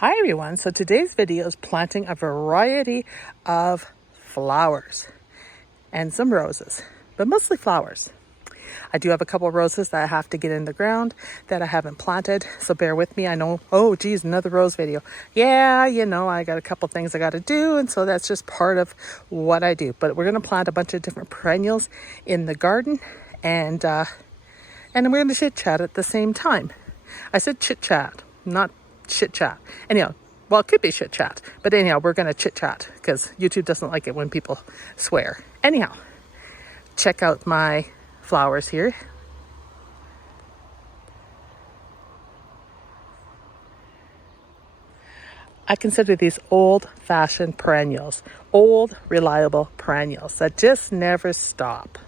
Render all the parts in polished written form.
Hi everyone, so today's video is planting a variety of flowers and some roses, but mostly flowers. I do have a couple of roses that I have to get in the ground that I haven't planted, so bear with me. I know, oh geez, another rose video. Yeah, I got a couple things I got to do, and so that's just part of what I do. But we're going to plant a bunch of different perennials in the garden, and we're going to chit chat at the same time. I said chit chat, not chit chat. Anyhow, well, it could be chit chat, but anyhow, we're going to chit chat because YouTube doesn't like it when people swear. Anyhow, check out my flowers here. I consider these old-fashioned perennials, old, reliable perennials that just never stop.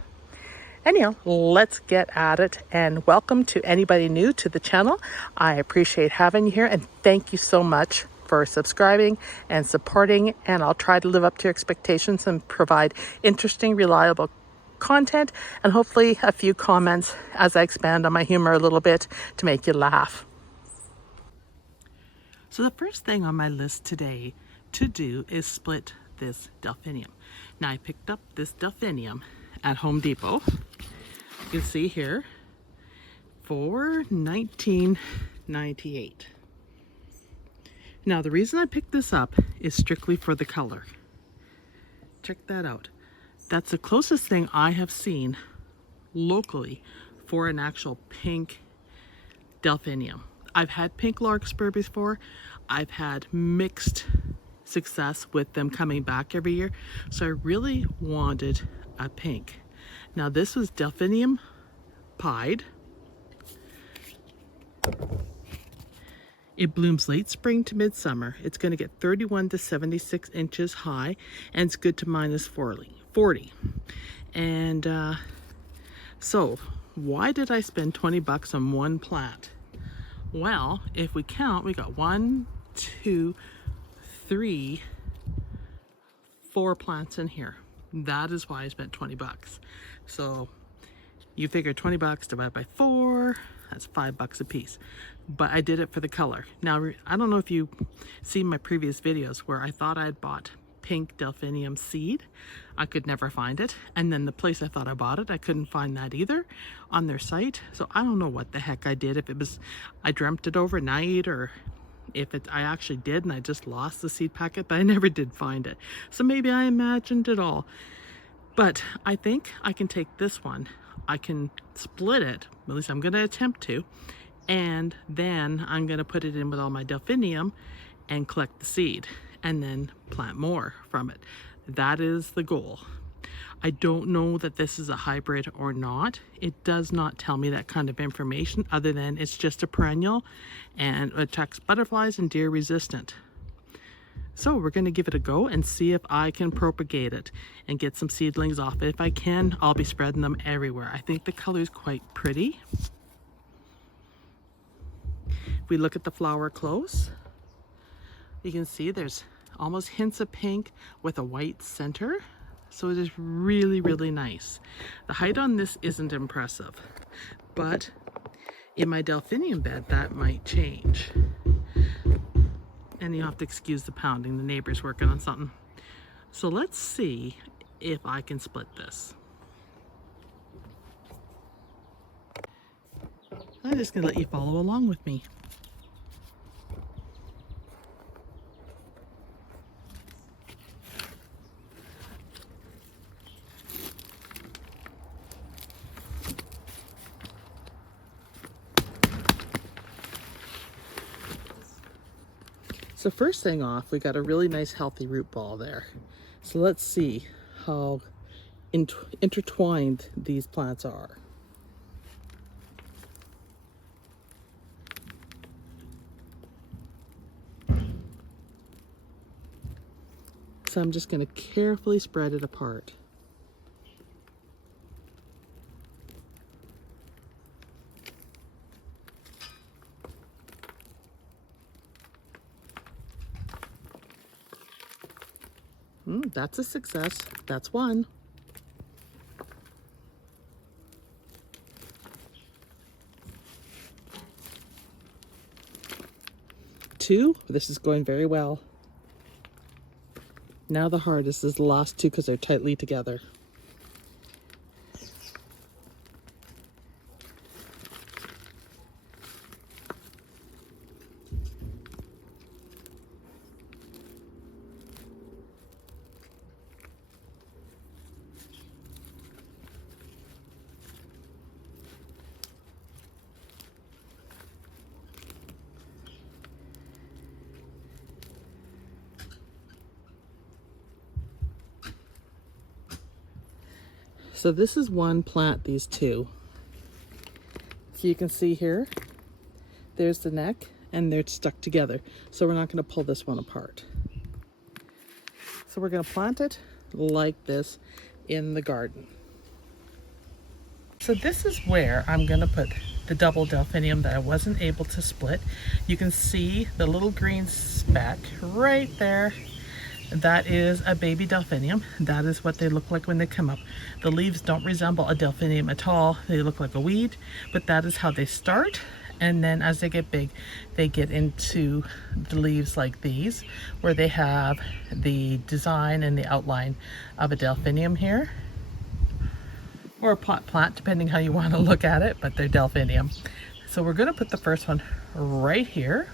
Anyhow, let's get at it, and welcome to anybody new to the channel. I appreciate having you here, and thank you so much for subscribing and supporting, and I'll try to live up to your expectations and provide interesting, reliable content, and hopefully a few comments as I expand on my humor a little bit to make you laugh. So the first thing on my list today to do is split this delphinium. Now I picked up this delphinium at Home Depot. You can see here for $19.98. Now the reason I picked this up is strictly for the color. Check that out. That's the closest thing I have seen locally for an actual pink delphinium. I've had pink larkspur before. I've had mixed success with them coming back every year. So I really wanted a pink. Now this was delphinium pied. It blooms late spring to midsummer. It's going to get 31 to 76 inches high, and it's good to minus 40. And so why did I spend 20 bucks on one plant? Well, if we count, we got 1, 2, 3, 4 plants in here. That is why I spent 20 bucks. So you figure 20 bucks divided by 4, that's $5 a piece. But I did it for the color. Now, I don't know if you see my previous videos where I thought I had bought pink delphinium seed. I could never find it. And then the place I thought I bought it, I couldn't find that either on their site. So I don't know what the heck I did. If it was, I dreamt it overnight, or if it, I actually did and I just lost the seed packet, but I never did find it. So maybe I imagined it all. But I think I can take this one. I can split it, at least I'm going to attempt to, and then I'm going to put it in with all my delphinium and collect the seed and then plant more from it. That is the goal. I don't know that this is a hybrid or not. It does not tell me that kind of information other than it's just a perennial and it attracts butterflies and deer resistant. So we're going to give it a go and see if I can propagate it and get some seedlings off it. If I can, I'll be spreading them everywhere. I think the color is quite pretty. If we look at the flower close, you can see there's almost hints of pink with a white center. So it is really, really nice. The height on this isn't impressive, but in my delphinium bed, that might change. And you have to excuse the pounding. The neighbor's working on something. So let's see if I can split this. I'm just going to let you follow along with me. So first thing off, we got a really nice healthy root ball there. So let's see how intertwined these plants are. So I'm just going to carefully spread it apart. That's a success. That's one. 2. 2. This is going very well. Now the hardest is the last 2 because they're tightly together. So this is one plant, these 2. So you can see here, there's the neck and they're stuck together. So we're not going to pull this one apart. So we're going to plant it like this in the garden. So this is where I'm going to put the double delphinium that I wasn't able to split. You can see the little green speck right there. That is a baby delphinium. That is what they look like when they come up. The leaves don't resemble a delphinium at all. They look like a weed, but that is how they start. And then as they get big, they get into the leaves like these, where they have the design and the outline of a delphinium here, or a pot plant, depending how you want to look at it, but they're delphinium. So we're going to put the first one right here.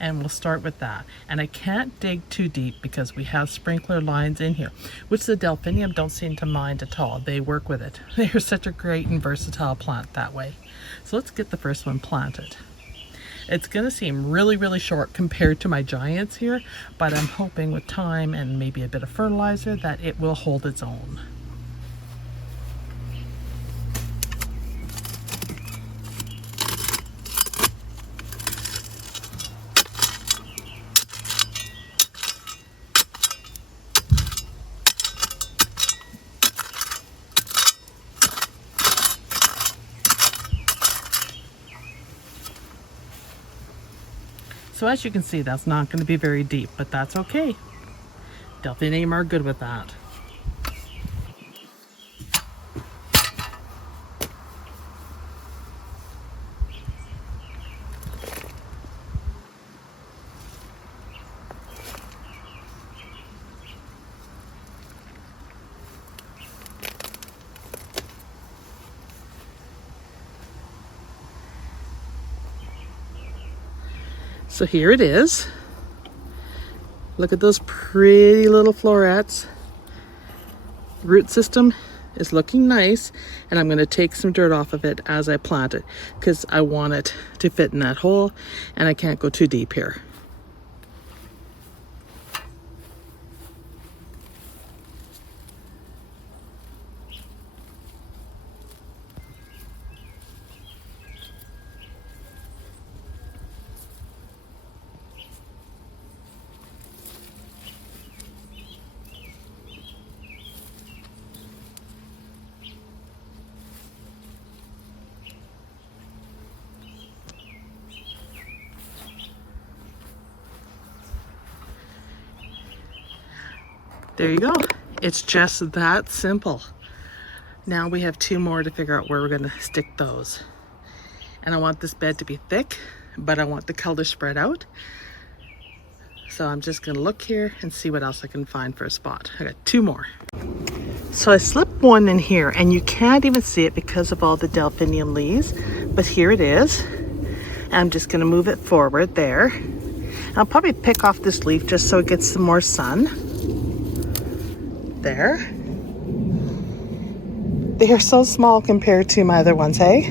And we'll start with that. And I can't dig too deep because we have sprinkler lines in here, which the delphinium don't seem to mind at all. They work with it. They're such a great and versatile plant that way. So let's get the first one planted. It's gonna seem really, really short compared to my giants here, but I'm hoping with time and maybe a bit of fertilizer that it will hold its own. So as you can see, that's not going to be very deep, but that's okay. Delphinium are good with that. So here it is. Look at those pretty little florets. Root system is looking nice, and I'm going to take some dirt off of it as I plant it because I want it to fit in that hole and I can't go too deep here. There you go. It's just that simple. Now we have 2 more to figure out where we're going to stick those. And I want this bed to be thick, but I want the color spread out. So I'm just going to look here and see what else I can find for a spot. I got 2 more. So I slipped one in here, and you can't even see it because of all the delphinium leaves, but here it is. And I'm just going to move it forward there. I'll probably pick off this leaf just so it gets some more sun. There. They are so small compared to my other ones, hey?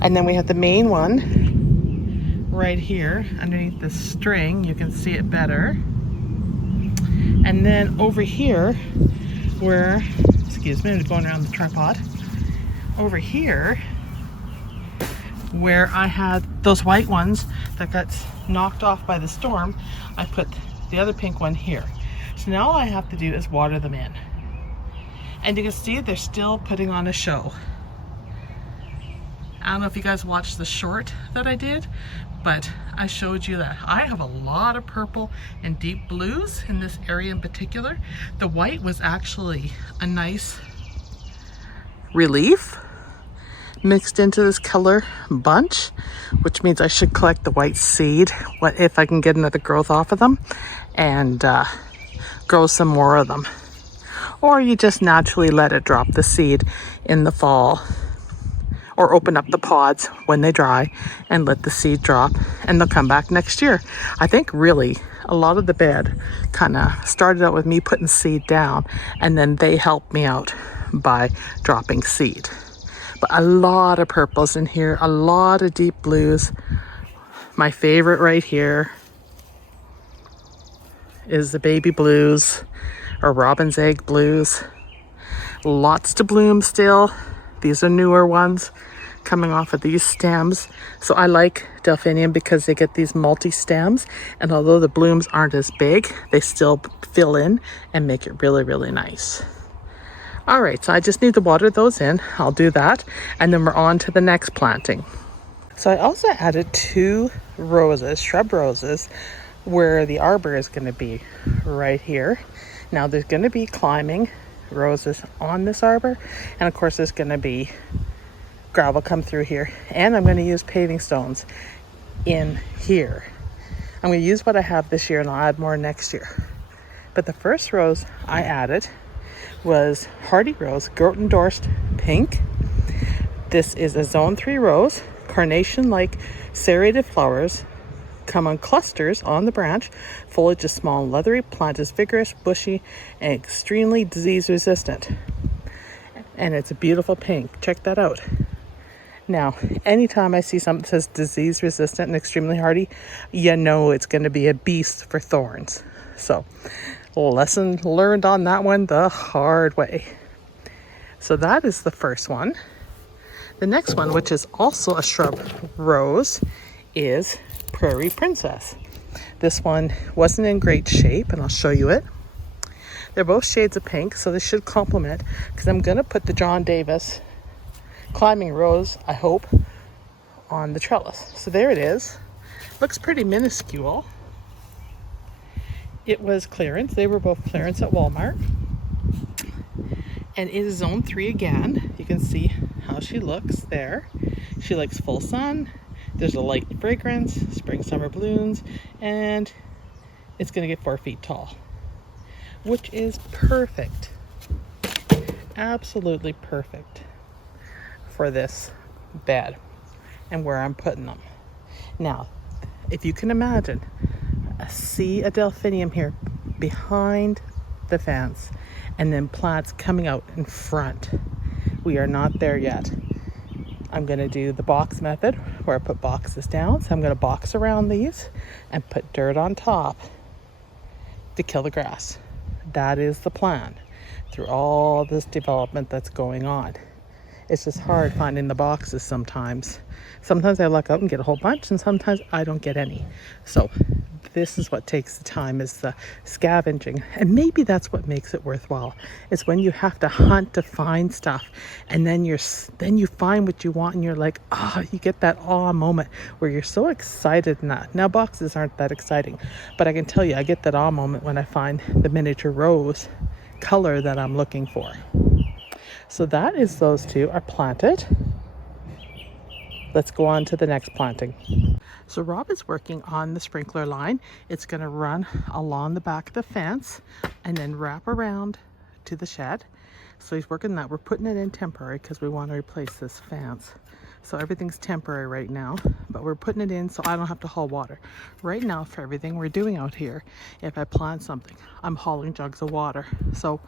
And then we have the main one right here underneath the string. You can see it better. And then over here, where, excuse me, I'm going around the tripod. Over here, where I had those white ones that got knocked off by the storm, I put the other pink one here. So now all I have to do is water them in. And you can see they're still putting on a show. I don't know if you guys watched the short that I did, but I showed you that I have a lot of purple and deep blues in this area in particular. The white was actually a nice relief, mixed into this color bunch, which means I should collect the white seed, what if I can get another growth off of them, and grow some more of them. Or you just naturally let it drop the seed in the fall, or open up the pods when they dry and let the seed drop, and they'll come back next year. I think really a lot of the bed kind of started out with me putting seed down, and then they helped me out by dropping seed. But a lot of purples in here, a lot of deep blues. My favorite right here is the baby blues, or robin's egg blues. Lots to bloom still. These are newer ones coming off of these stems. So I like delphinium because they get these multi-stems, and although the blooms aren't as big, they still fill in and make it really, really nice. All right, so I just need to water those in. I'll do that, and then we're on to the next planting. So I also added 2 roses, shrub roses, where the arbor is going to be right here. Now there's going to be climbing roses on this arbor, and of course there's going to be gravel come through here, and I'm going to use paving stones in here. I'm going to use what I have this year, and I'll add more next year. But the first rose I added was Hardy Rose Goat Endorsed Pink. This is a Zone 3 rose, carnation-like serrated flowers come on clusters on the branch. Foliage is small and leathery. Plant is vigorous, bushy, and extremely disease resistant. And it's a beautiful pink. Check that out. Now, anytime I see something that says disease resistant and extremely hardy, you know it's going to be a beast for thorns. So, lesson learned on that one the hard way. So that is the first one. The next one, which is also a shrub rose, is Prairie Princess. This one wasn't in great shape, and I'll show you it. They're both shades of pink, so this should complement, because I'm going to put the John Davis climbing rose, I hope, on the trellis. So there it is. Looks pretty minuscule. It was clearance. They were both clearance at Walmart. And it is Zone 3 again. You can see how she looks there. She likes full sun. There's a light fragrance, spring, summer blooms, and it's going to get 4 feet tall, which is perfect. Absolutely perfect for this bed and where I'm putting them. Now, if you can imagine, see a delphinium here behind the fence, and then plants coming out in front. We are not there yet. I'm going to do the box method where I put boxes down. So I'm going to box around these and put dirt on top to kill the grass. That is the plan through all this development that's going on. It's just hard finding the boxes sometimes. Sometimes I luck out and get a whole bunch, and sometimes I don't get any. So this is what takes the time, is the scavenging. And maybe that's what makes it worthwhile. It's when you have to hunt to find stuff, and then you find what you want, and you're like, you get that awe moment where you're so excited. Now boxes aren't that exciting, but I can tell you I get that awe moment when I find the miniature rose color that I'm looking for. So that is, those 2 are planted. Let's go on to the next planting. So Rob is working on the sprinkler line. It's going to run along the back of the fence and then wrap around to the shed. So he's working that. We're putting it in temporary because we want to replace this fence. So everything's temporary right now, but we're putting it in so I don't have to haul water. Right now, for everything we're doing out here, if I plant something, I'm hauling jugs of water. So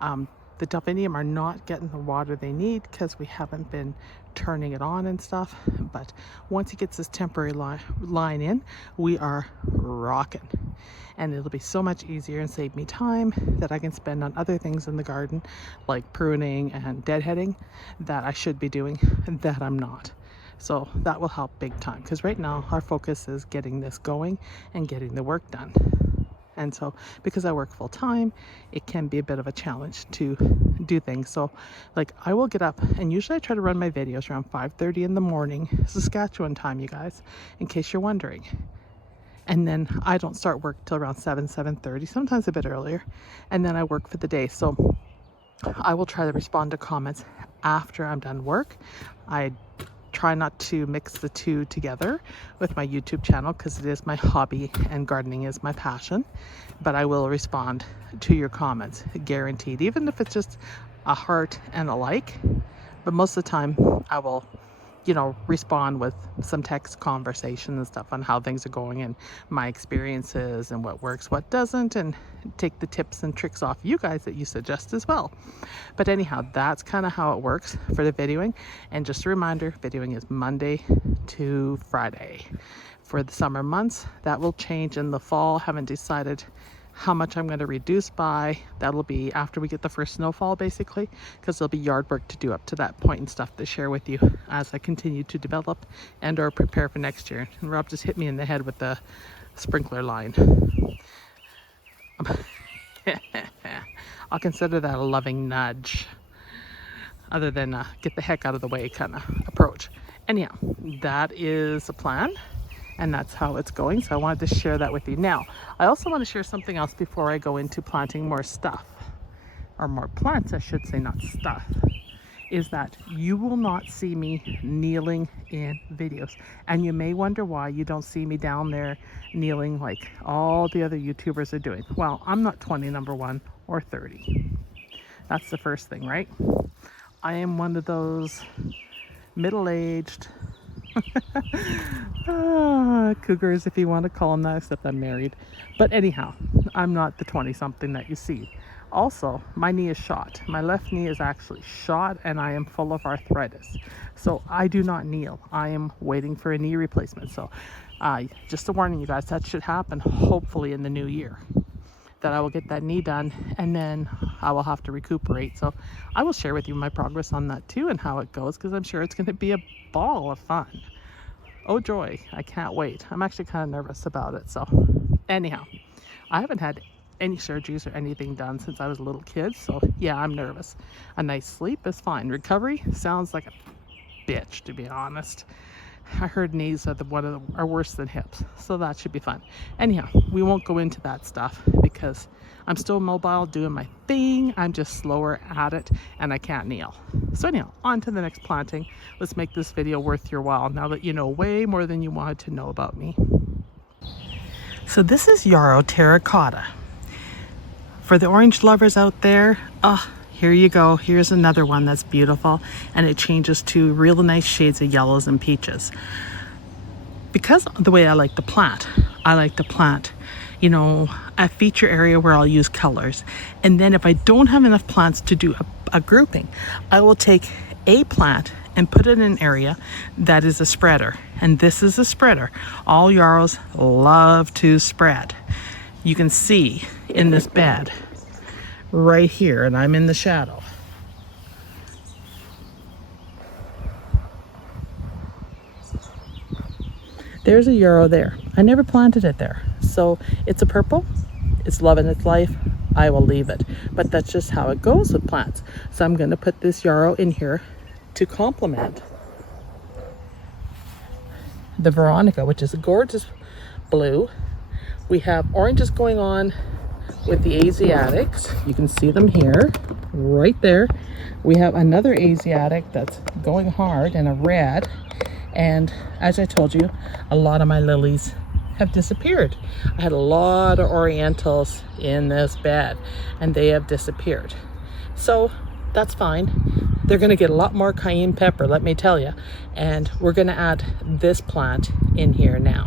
the delphinium are not getting the water they need because we haven't been turning it on and stuff. But once he gets this temporary line in, we are rocking. And it'll be so much easier and save me time that I can spend on other things in the garden, like pruning and deadheading, that I should be doing that I'm not. So that will help big time, because right now our focus is getting this going and getting the work done. And so because I work full time, it can be a bit of a challenge to do things. So like I will get up, and usually I try to run my videos around 5:30 in the morning, Saskatchewan time, you guys, in case you're wondering. And then I don't start work till around 7:30, sometimes a bit earlier. And then I work for the day. So I will try to respond to comments after I'm done work. I try not to mix the two together with my YouTube channel because it is my hobby and gardening is my passion. But I will respond to your comments, guaranteed, even if it's just a heart and a like. But most of the time I will, you know, respond with some text conversation and stuff on how things are going and my experiences and what works, what doesn't, and take the tips and tricks off you guys that you suggest as well. But anyhow, that's kind of how it works for the videoing. And just a reminder, videoing is Monday to Friday. For the summer months, that will change in the fall. Haven't decided how much I'm going to reduce by. That'll be after we get the first snowfall, basically, because there'll be yard work to do up to that point and stuff to share with you as I continue to develop and or prepare for next year. And Rob just hit me in the head with the sprinkler line. I'll consider that a loving nudge, other than get the heck out of the way kind of approach. Anyhow, that is a plan. And that's how it's going. So I wanted to share that with you. Now, I also want to share something else before I go into planting more stuff, or more plants, I should say, not stuff, is that you will not see me kneeling in videos. And you may wonder why you don't see me down there kneeling like all the other YouTubers are doing. Well, I'm not 20, number one, or 30. That's the first thing, right? I am one of those middle-aged cougars, if you want to call them that, except I'm married. But anyhow, I'm not the 20-something that you see. Also, my knee is shot. My left knee is actually shot and I am full of arthritis. So I do not kneel. I am waiting for a knee replacement. So just a warning, you guys, that should happen hopefully in the new year. That I will get that knee done and then I will have to recuperate. So I will share with you my progress on that too and how it goes, because I'm sure it's going to be a ball of fun. Oh joy, I can't wait. I'm actually kind of nervous about it. So anyhow, I haven't had any surgeries or anything done since I was a little kid. So yeah, I'm nervous. A nice sleep is fine. Recovery sounds like a bitch, to be honest. I heard knees are worse than hips, so that should be fun. Anyhow, we won't go into that stuff because I'm still mobile doing my thing. I'm just slower at it and I can't kneel. So anyhow, on to the next planting. Let's make this video worth your while now that you know way more than you wanted to know about me. So this is Yarrow Terracotta. For the orange lovers out there, here you go. Here's another one that's beautiful, and it changes to real nice shades of yellows and peaches. Because of the way I like to plant, you know, a feature area where I'll use colors. And then if I don't have enough plants to do a grouping, I will take a plant and put it in an area that is a spreader. And this is a spreader. All yarrows love to spread. You can see in this bed right here, and I'm in the shadow. There's a yarrow there. I never planted it there. So it's a purple. It's loving its life. I will leave it. But that's just how it goes with plants. So I'm going to put this yarrow in here to complement the Veronica, which is a gorgeous blue. We have oranges going on with the Asiatics. You can see them here, right there. We have another Asiatic that's going hard in a red. And as I told you, a lot of my lilies have disappeared. I had a lot of Orientals in this bed and they have disappeared. So that's fine. They're going to get a lot more cayenne pepper, let me tell you. And we're going to add this plant in here now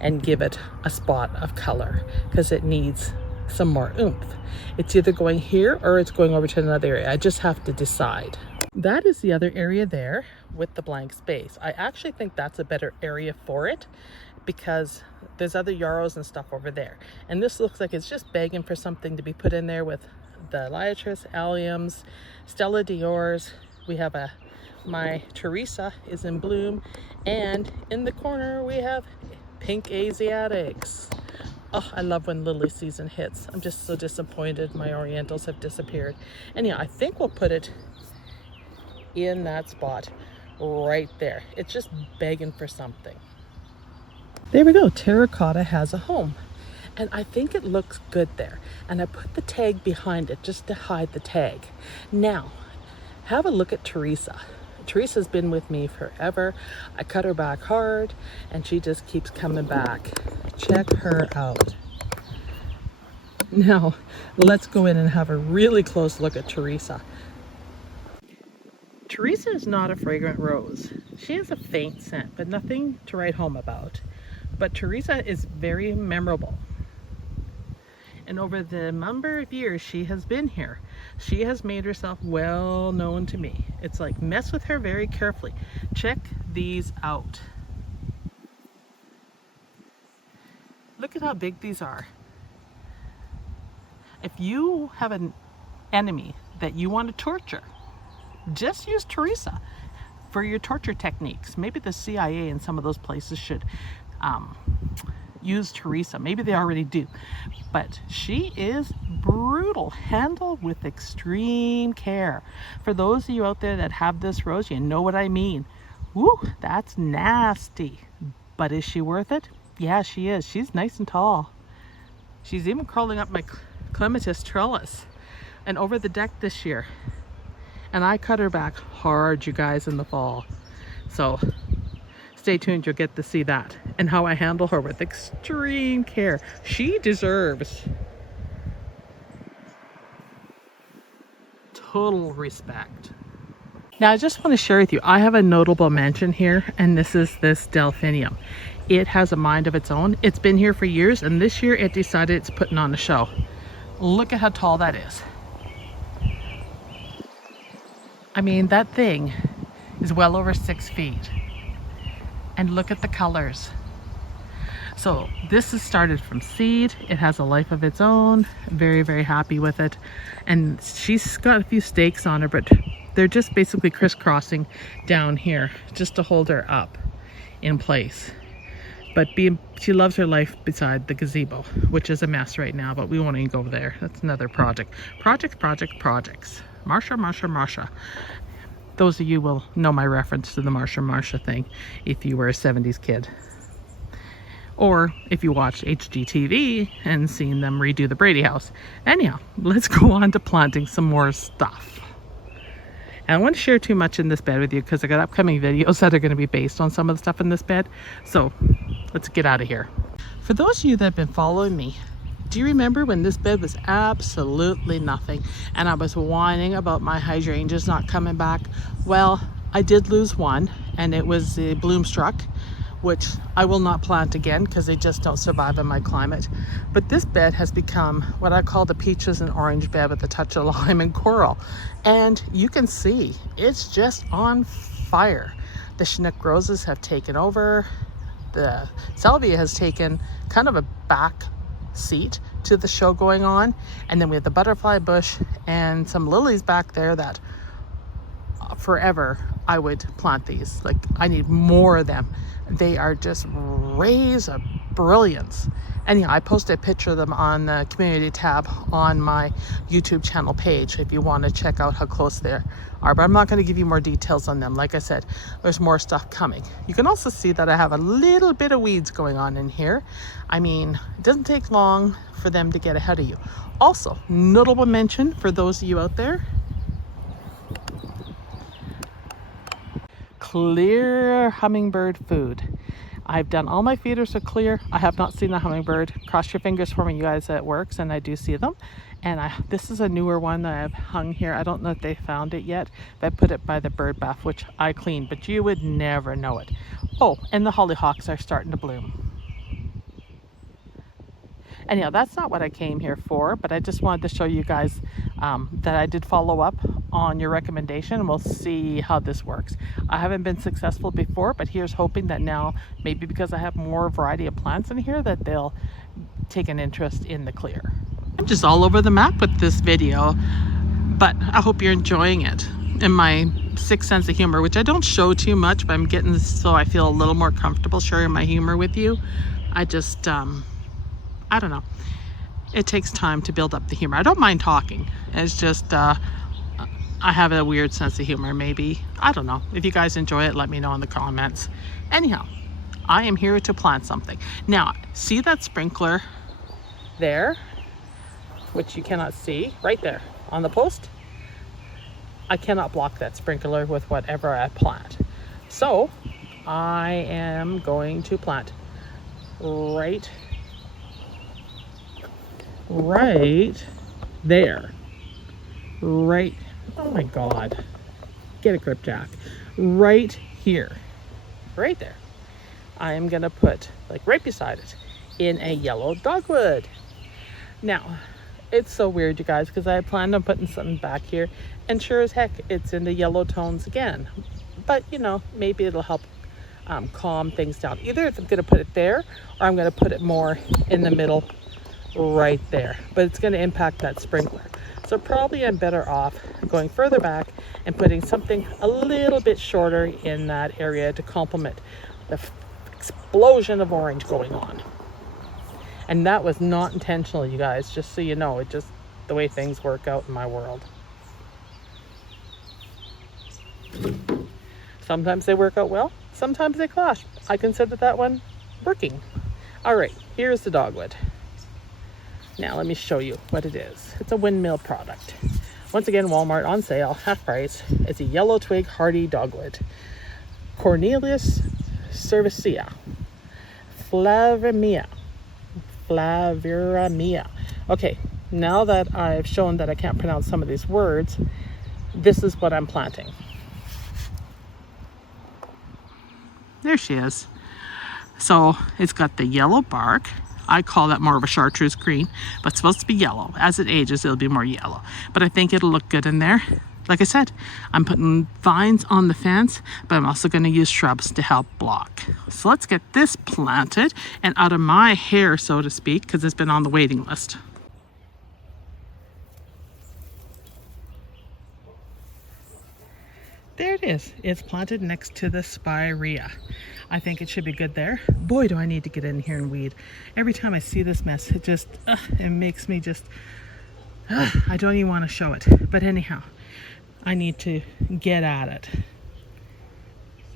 and give it a spot of color because it needs some more oomph. It's either going here or it's going over to another area. I just have to decide. That is the other area there with the blank space. I actually think that's a better area for it because there's other yarrows and stuff over there. And this looks like it's just begging for something to be put in there with the Liatris, alliums, Stella Diors. We have my Teresa is in bloom. And in the corner we have pink Asiatics. Oh, I love when lily season hits. I'm just so disappointed my Orientals have disappeared. Anyhow, I think we'll put it in that spot right there. It's just begging for something. There we go. Terracotta has a home. And I think it looks good there. And I put the tag behind it just to hide the tag. Now, Have a look at Teresa. Teresa's been with me forever. I cut her back hard and she just keeps coming back. Check her out. Now, let's go in and have a really close look at Teresa. Teresa is not a fragrant rose. She has a faint scent, but nothing to write home about. But Teresa is very memorable. And over the number of years she has been here, she has made herself well known to me. It's like, mess with her very carefully. Check these out. Look at how big these are. If you have an enemy that you want to torture, just use Teresa for your torture techniques. Maybe the CIA and some of those places should use Teresa. Maybe they already do. But she is brutal. Handled with extreme care. For those of you out there that have this rose, you know what I mean. Woo, that's nasty. But is she worth it? Yeah, she is. She's nice and tall. She's even crawling up my clematis trellis and over the deck this year. And I cut her back hard, you guys, in the fall. So stay tuned, you'll get to see that and how I handle her with extreme care. She deserves total respect. Now I just want to share with you, I have a notable mention here, and this is this delphinium. It has a mind of its own. It's been here for years, and this year it decided it's putting on a show. Look at how tall that is. I mean, that thing is well over 6 feet. And look at the colors. So this is started from seed. It has a life of its own. Very, very happy with it. And she's got a few stakes on her, but they're just basically crisscrossing down here just to hold her up in place. But she loves her life beside the gazebo, which is a mess right now, but we won't even go there. That's another project. Projects. Marsha. Those of you will know my reference to the Marsha thing if you were a 70s kid. Or if you watched HGTV and seen them redo the Brady house. Anyhow, let's go on to planting some more stuff. And I want to share too much in this bed with you because I got upcoming videos that are going to be based on some of the stuff in this bed. So let's get out of here. For those of you that have been following me, do you remember when this bed was absolutely nothing and I was whining about my hydrangeas not coming back? Well, I did lose one, and it was the bloomstruck, which I will not plant again because they just don't survive in my climate. But this bed has become what I call the peaches and orange bed with a touch of lime and coral. And you can see it's just on fire. The Chinook roses have taken over. The salvia has taken kind of a back seat to the show going on. And then we have the butterfly bush and some lilies back there that forever I would plant these. Like, I need more of them. They are just rays of brilliance. Anyhow, I posted a picture of them on the community tab on my YouTube channel page if you want to check out how close they are. But I'm not going to give you more details on them. Like I said, there's more stuff coming. You can also see that I have a little bit of weeds going on in here. I mean, it doesn't take long for them to get ahead of you. Also, notable mention for those of you out there, clear hummingbird food. I've done all my feeders are clear. I have not seen a hummingbird. Cross your fingers for me, you guys, that it works, and I do see them. And this is a newer one that I've hung here. I don't know if they found it yet, but I put it by the bird bath, which I cleaned, but you would never know it. Oh, and the hollyhocks are starting to bloom. Anyhow, that's not what I came here for, but I just wanted to show you guys that I did follow up on your recommendation, and we'll see how this works. I haven't been successful before, but here's hoping that now, maybe because I have more variety of plants in here, that they'll take an interest in the clear. I'm just all over the map with this video, but I hope you're enjoying it. In my sixth sense of humor, which I don't show too much, but I'm getting so I feel a little more comfortable sharing my humor with you. I just, I don't know. It takes time to build up the humor. I don't mind talking. It's just, I have a weird sense of humor, maybe. I don't know. If you guys enjoy it, let me know in the comments. Anyhow, I am here to plant something. Now, see that sprinkler there, which you cannot see, right there on the post? I cannot block that sprinkler with whatever I plant. So I am going to plant right there. Right, oh my God, get a grip, Jack. Right here, right there. I am gonna put, like right beside it, in a yellow dogwood. Now, it's so weird, you guys, because I planned on putting something back here, and sure as heck, it's in the yellow tones again. But, you know, maybe it'll help calm things down. Either I'm going to put it there, or I'm going to put it more in the middle right there. But it's going to impact that sprinkler. So probably I'm better off going further back and putting something a little bit shorter in that area to complement the explosion of orange going on. And that was not intentional, you guys, just so you know. It just the way things work out in my world. Sometimes they work out well, sometimes they clash. I consider that one working. All right, here's the dogwood. Now let me show you what it is. It's a windmill product. Once again, Walmart on sale, half price. It's a yellow twig hardy dogwood. Cornelius cerevisiae, flaviramia. Okay, now that I've shown that I can't pronounce some of these words, this is what I'm planting. There she is. So it's got the yellow bark. I call that more of a chartreuse green, but it's supposed to be yellow. As it ages, it'll be more yellow. But I think it'll look good in there. Like I said, I'm putting vines on the fence, but I'm also going to use shrubs to help block. So let's get this planted and out of my hair, so to speak, because it's been on the waiting list. There it is. It's planted next to the spirea. I think it should be good there. Boy, do I need to get in here and weed. Every time I see this mess, it just, it makes me just, I don't even want to show it. But anyhow, I need to get at it.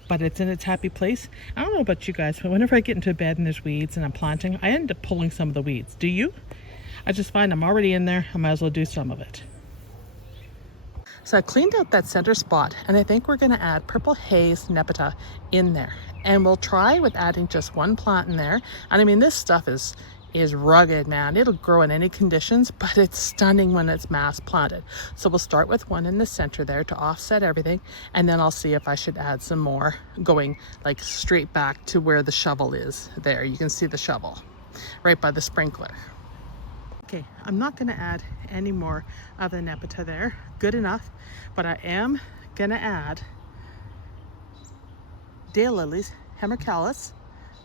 But it's in its happy place. I don't know about you guys, but whenever I get into bed and there's weeds and I'm planting, I end up pulling some of the weeds. Do you? I just find I'm already in there. I might as well do some of it. So I cleaned out that center spot, and I think we're going to add purple haze nepeta in there. And we'll try with adding just one plant in there. And I mean, this stuff is rugged, man. It'll grow in any conditions, but it's stunning when it's mass planted. So we'll start with one in the center there to offset everything, and then I'll see if I should add some more going like straight back to where the shovel is there. You can see the shovel right by the sprinkler. Okay, I'm not going to add any more of the nepeta there. Good enough. But I am going to add daylilies, Hemercalis,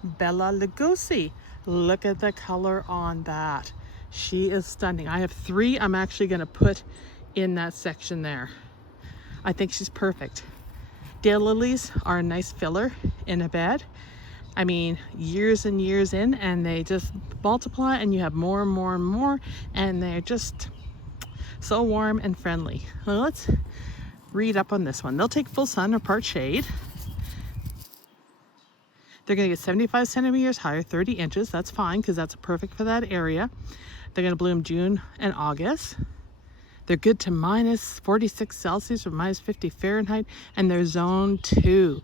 Bella Lugosi. Look at the color on that. She is stunning. I have 3 I'm actually going to put in that section there. I think she's perfect. Daylilies are a nice filler in a bed. I mean, years and years in, and they just multiply, and you have more and more and more, and they're just so warm and friendly. Well, let's read up on this one. They'll take full sun or part shade. They're going to get 75 centimeters higher, 30 inches. That's fine, because that's perfect for that area. They're going to bloom June and August. They're good to minus 46 Celsius or minus 50 Fahrenheit, and they're zone 2.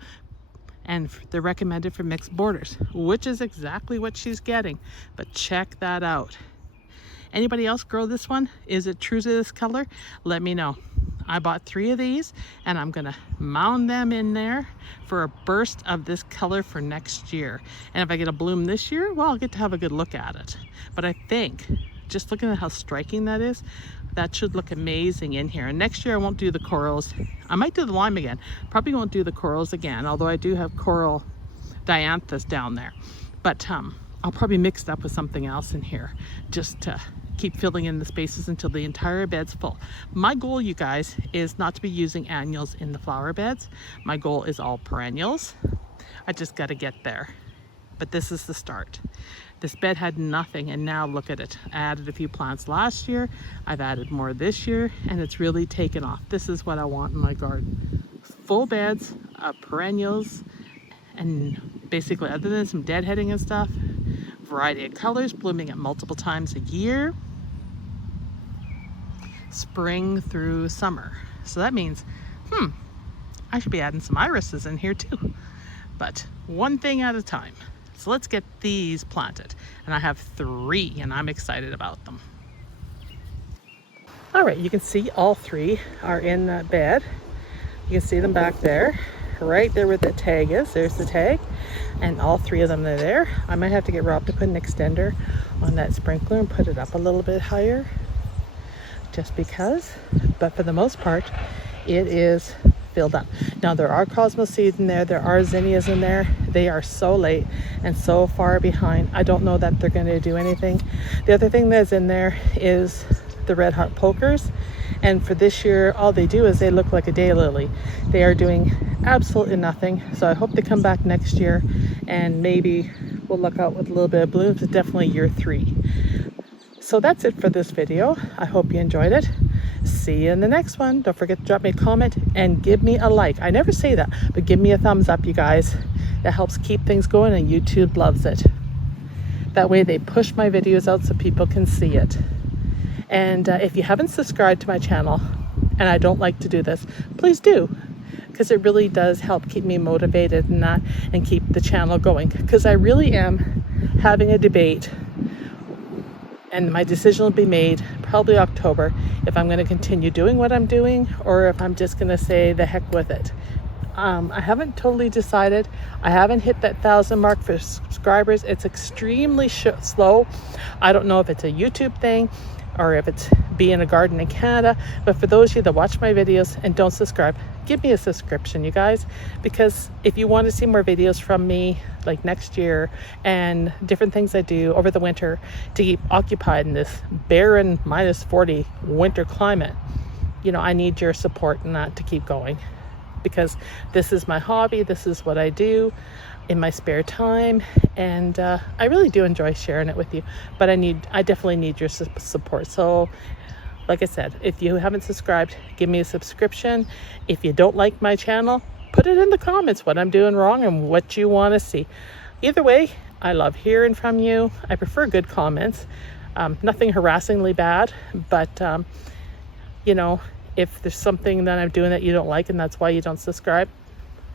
And they're recommended for mixed borders, which is exactly what she's getting. But check that out. Anybody else grow this one? Is it true to this color? Let me know. I bought 3 of these, and I'm gonna mound them in there for a burst of this color for next year. And if I get a bloom this year, well, I'll get to have a good look at it. But I think, just looking at how striking that is, that should look amazing in here. And next year I won't do the corals. I might do the lime again. Probably won't do the corals again, although I do have coral dianthus down there. But I'll probably mix it up with something else in here just to keep filling in the spaces until the entire bed's full. My goal, you guys, is not to be using annuals in the flower beds. My goal is all perennials. I just got to get there. But this is the start. This bed had nothing, and now look at it. I added a few plants last year. I've added more this year, and it's really taken off. This is what I want in my garden. Full beds of perennials, and basically, other than some deadheading and stuff, variety of colors, blooming at multiple times a year, spring through summer. So that means, I should be adding some irises in here too. But one thing at a time. So let's get these planted. And I have 3 and I'm excited about them. All right, you can see all 3 are in that bed. You can see them back there, right there where the tag is. There's the tag, and all 3 of them are there. I might have to get Rob to put an extender on that sprinkler and put it up a little bit higher, just because. But for the most part, it is filled up. Now there are cosmos seeds in there, there are zinnias in there. They are so late and so far behind. I don't know that they're going to do anything. The other thing that's in there is the red heart pokers, and for this year all they do is they look like a daylily. They are doing absolutely nothing, so I hope they come back next year and maybe we'll look out with a little bit of blooms. It's definitely year 3. So that's it for this video. I hope you enjoyed it. See you in the next one. Don't forget to drop me a comment and give me a like. I never say that, but give me a thumbs up, you guys. That helps keep things going, and YouTube loves it. That way they push my videos out so people can see it. And if you haven't subscribed to my channel, and I don't like to do this, please do, because it really does help keep me motivated and keep the channel going, because I really am having a debate, and my decision will be made probably October if I'm going to continue doing what I'm doing or if I'm just going to say the heck with it. I haven't totally decided. I haven't hit that 1,000 mark for subscribers. It's extremely slow. I don't know if it's a YouTube thing or if it's being a garden in Canada, but for those of you that watch my videos and don't subscribe, give me a subscription, you guys, because if you want to see more videos from me like next year and different things I do over the winter to keep occupied in this barren -40 winter climate, you know, I need your support in that to keep going, because this is my hobby. This is what I do in my spare time, and I really do enjoy sharing it with you, but I definitely need your support. So like I said, if you haven't subscribed, give me a subscription. If you don't like my channel, put it in the comments what I'm doing wrong and what you want to see. Either way, I love hearing from you. I prefer good comments, nothing harassingly bad, but you know, if there's something that I'm doing that you don't like and that's why you don't subscribe,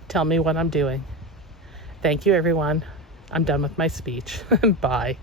tell me what I'm doing. Thank you, everyone. I'm done with my speech. Bye.